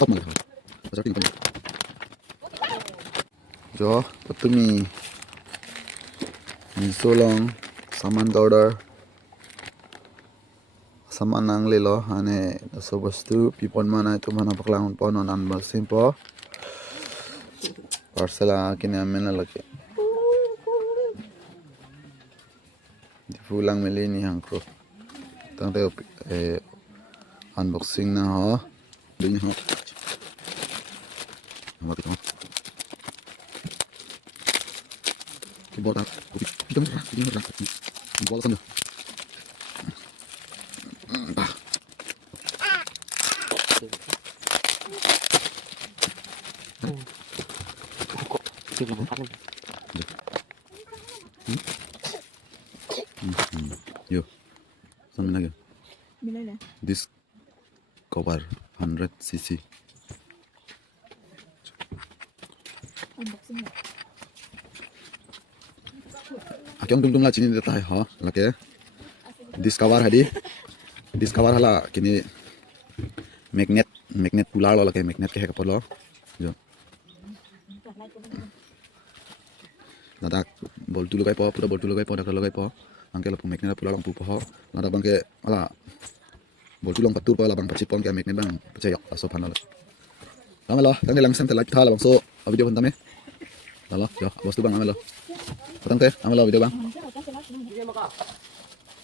top mal pasar tinggal jo patumi meso long saman order saman nang lelo ane so bostu pipon mana itu mana paklang pon non basim po parsel kini amena lagi di pulang melini hangko tangte unboxing na ho ding ho mati ho keyboard kita bola sana yo sambil lagi this cover 100 cc akyong tung la chini deta hai ha lake this cover hala kini magnet pular lo lake magnet ke kapolo jo nada boltu logai po pura boltu logai po dak logai po angke lapung magnet pular lampu po nada bangke ala boltu long patur po la bang pachipon ke magnet bang pachayok aso panalo amelo tangke langsam te like thala bang so video pantame lalo jo bostu bang amelo tangke amelo video bang